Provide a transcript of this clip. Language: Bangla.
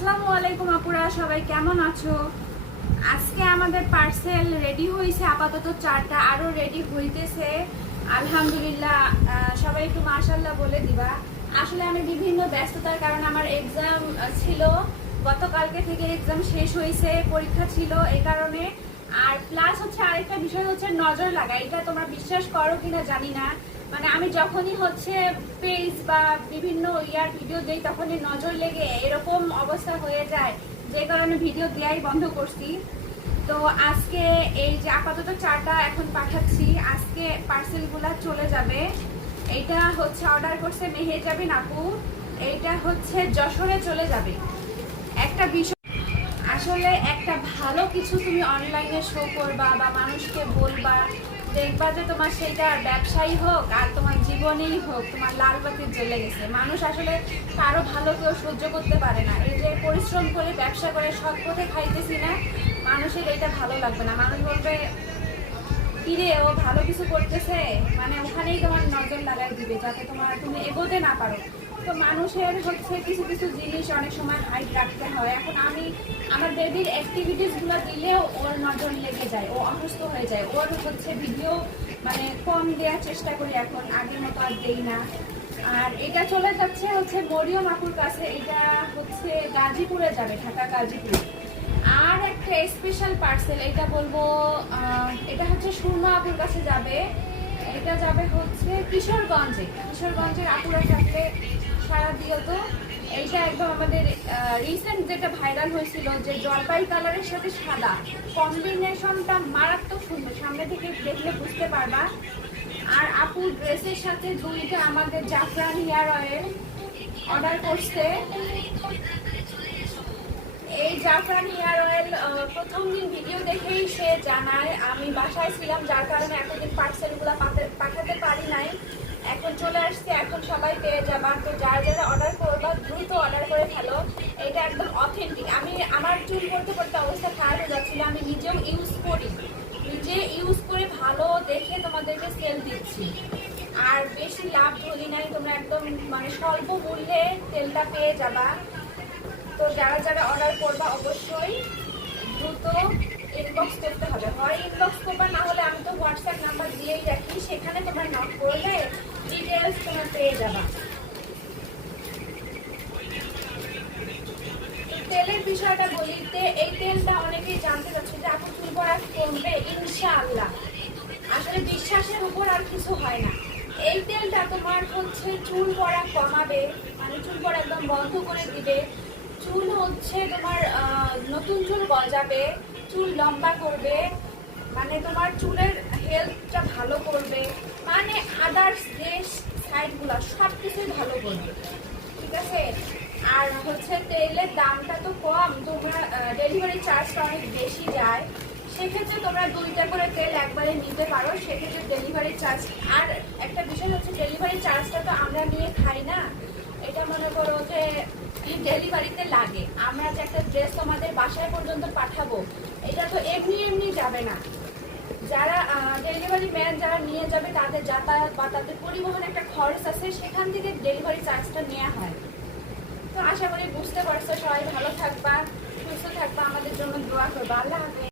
আসসালামু আলাইকুম আপুরা, সবাই কেমন আছো? আজকে আমাদের পার্সেল রেডি হয়েছে, আপাতত 4টা, আরো রেডি হইতেছে। আলহামদুলিল্লাহ। সবাই একটু মাশাআল্লাহ বলে দিবা। আসলে আমি বিভিন্ন ব্যস্ততার কারণে আমার এক্সাম ছিল, গতকালকে থেকে এক্সাম শেষ হয়েছে, পরীক্ষা ছিল এই কারণে। আর প্লাস হচ্ছে আরেকটা বিষয় হচ্ছে নজর লাগা। এটা তোমরা বিশ্বাস করো কিনা জানি না, মানে আমি যখনই হচ্ছে পেজ বা বিভিন্ন ভিডিও দেই তখনই নজর লেগে এরকম অবস্থা হয়ে যায়, যে কারণে ভিডিও দেওয়াই বন্ধ করছি। তো আজকে এই যে আপাতত 4টা এখন পাঠাচ্ছি, আজকে পার্সেলগুলা চলে যাবে। এইটা হচ্ছে অর্ডার করছে মেহেজাবিন আপু, এইটা হচ্ছে যশোরে চলে যাবে। একটা বিষয়, আসলে একটা ভালো কিছু তুমি অনলাইনে শো করবা বা মানুষকে বলবা, দেখবা যে তোমার সেটা ব্যবসায়ী হোক আর তোমার জীবনেই হোক, তোমার লাল বাতি জ্বলে গেছে। মানুষ আসলে কারো ভালো কেউ সহ্য করতে পারে না। এই যে পরিশ্রম করে ব্যবসা করে সৎ পথে খাইতেছি না, মানুষের এটা ভালো লাগবে না। মানুষ বলবে কিরে ও ভালো কিছু করতেছে, মানে ওখানেই তোমার নজর লাগাই দিবে যাতে তুমি এগোতে না পারো। তো মানুষের হচ্ছে কিছু কিছু জিনিস অনেক সময় হাইট রাখতে হয়। এখন আমি আমার বেবির অ্যাক্টিভিটিসগুলো দিলেও ওর নজর লেগে যায়, ও অসুস্থ হয়ে যায়। ওর হচ্ছে ভিডিও মানে কম দেওয়ার চেষ্টা করি, এখন আগের মতো আর দেই না। আর এটা চলে যাচ্ছে হচ্ছে মরিয়ম আপুর কাছে, এটা হচ্ছে গাজীপুরে যাবে, ঢাকা গাজীপুর। আর একটা স্পেশাল পার্সেল, এটা বলবো এটা হচ্ছে সুরমা আপুর কাছে যাবে। এটা যাবে হচ্ছে কিশোরগঞ্জের আপুরা থাকলে সারা দিও তো। এইটা একদম আমাদের রিসেন্ট যেটা ভাইরাল হয়েছিল, যে জলপাই কালারের সাথে সাদা কম্বিনেশনটা মারাত্মক সুন্দর, সামনে থেকে দেখলে বুঝতে পারবা। আর আপু ড্রেসের সাথে দুইটা আমাদের জাফরান হেয়ার অয়েল অর্ডার করছে। এই জাফরান হেয়ার অয়েল প্রথম দিন ভিডিও দেখেই সে জানায়, আমি বাসায় ছিলাম যার কারণে এতদিন পার্সেলগুলো পাঠাতে পারি নাই। এখন চলে আসছে, এখন সবাই পেয়ে যাবা। তো যারা যারা অর্ডার করবা দ্রুত অর্ডার করে ফেলো। এটা একদম অথেন্টিক। আমি আমার চুল করতে করতে অবস্থা খারাপ হয়ে যাচ্ছিল, আমি নিজেও ইউজ করি, নিজে ইউজ করে ভালো দেখে তোমাদেরকে সেল দিচ্ছি। আর বেশি লাভ ধরি নাই, তোমরা একদম মানে স্বল্প মূল্যে তেলটা পেয়ে যাবা। তো যারা যারা অর্ডার করবা অবশ্যই দ্রুত ইনবক্স করতে হবে, হয় ইনবক্স করবা, না হলে আমি তো হোয়াটসঅ্যাপ নাম্বার দিয়েই রাখি, সেখানে তোমার নক করলে ডিটেলস তোমার পেয়ে যাবা। তেলের বিষয়টা বলিতে, এই তেলটা অনেকেই জানতে চাচ্ছে যে আপু চুল পড়া কমবে ইনশাআল্লাহ। আসলে বিশ্বাসের উপর আর কিছু হয় না। এই তেলটা তোমার হচ্ছে চুল পড়া কমাবে, মানে চুল পড়া একদম বন্ধ করে দিবে। চুল হচ্ছে তোমার নতুন চুল গজাবে, চুল লম্বা করবে, মানে তোমার চুলের হেলথটা ভালো করবে, মানে আদার্স যে সাইডগুলো সব কিছুই ভালো করবে, ঠিক আছে। আর হচ্ছে তেলের দামটা তো কম, তোমরা ডেলিভারি চার্জটা অনেক বেশি যায়, সেক্ষেত্রে তোমরা 2টা করে তেল একবারে নিতে পারো, সেক্ষেত্রে ডেলিভারি চার্জ। আর একটা বিষয় হচ্ছে ডেলিভারি চার্জটা তো আমরা নিয়ে খাই না, এটা মনে করো যে ডেলিভারিতে লাগে। আমরা যে একটা ড্রেস তোমাদের বাসায় পর্যন্ত পাঠাবো, এটা তো এমনি এমনি যাবে না। যারা ডেলিভারি ম্যান যারা নিয়ে যাবে তাদের যাতায়াত বা তাদের পরিবহন একটা খরচ আছে, সেখান থেকে ডেলিভারি চার্জটা নেওয়া হয়। তো আশা করি বুঝতে পারছো। সবাই ভালো থাকবা, সুস্থ থাকবা, আমাদের জন্য দোয়া করবা। আল্লাহ হাফেজ।